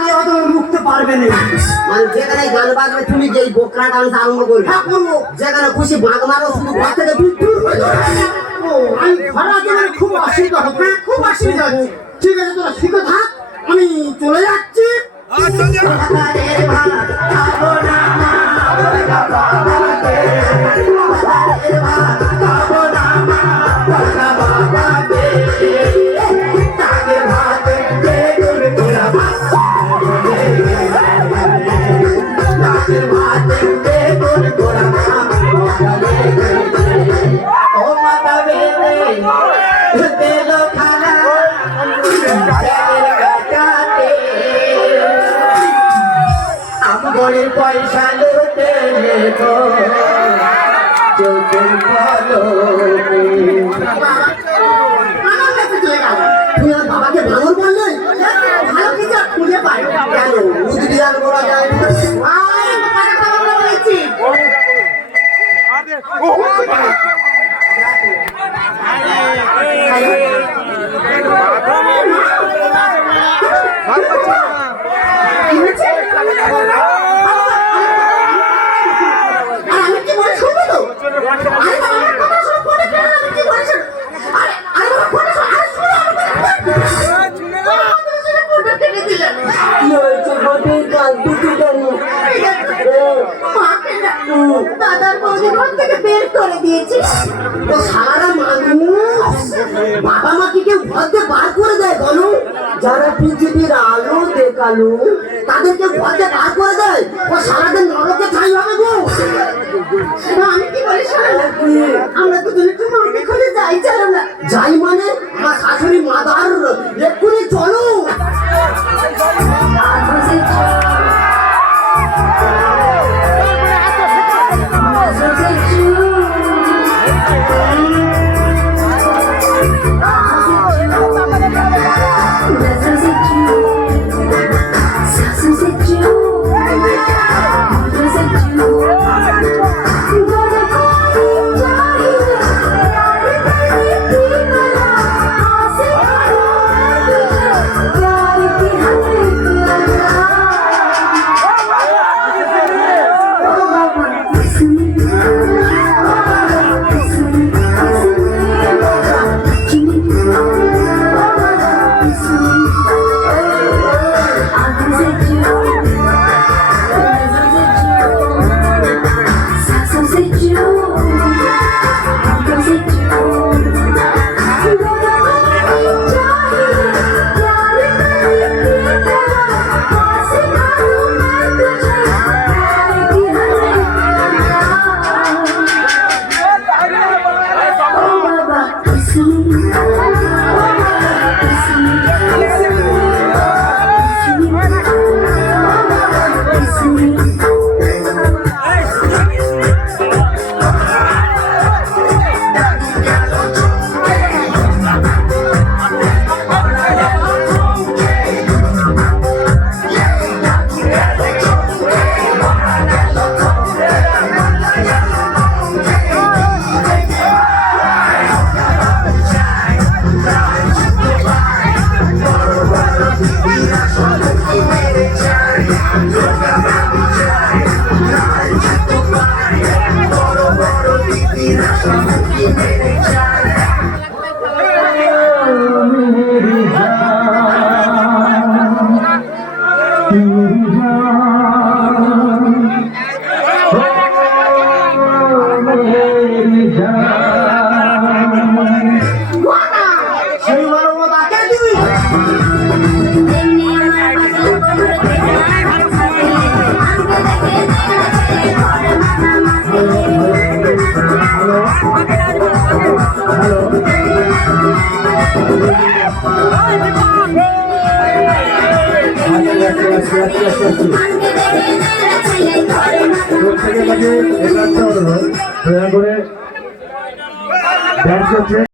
নিয়ে হয়তো রুখতে পারবে না। মানে যেখানে গান বাজবে তুমি যেই বোকরা ডান্স আরম্ভ করবে। হ্যাঁ করবো। যেখানে খুশি বাঁধ মারো শুধু ঘর থেকে বিদ্যুৎ হয়ে যাবে। আমি ঘরে আছি মানে খুব অসুবিধা হবে, খুব অসুবিধা হচ্ছে। ঠিক আছে তোরা শিখে থাক, আমি চলে যাচ্ছি। পয়সা লুটে নেবো চোখের ভালো। তুমি আমার বাবাকে ভাঙর বললে ভালো কিছু খুঁজে পাই কেন? উদ্বিগ্ন করা যায় দাদার বৌদি ঘর থেকে বের করে দিয়েছি। সারা মানুষ বাবা মাকে কেউ ঘর থেকে বার করে দেয় বলো? যারা পৃথিবীর আলো দেখালো তাদেরকে ঘর থেকে বার করে দেয়। ও সারাদিন নরকে ছাই হবে গো। আমি কি বলি শোনো, আমরা দুজন একটু মাকে খুলে যাই, চলো না। যাই মানে আমার শাশুড়ি মাদার এক্ষুনি চলো। দয়া করে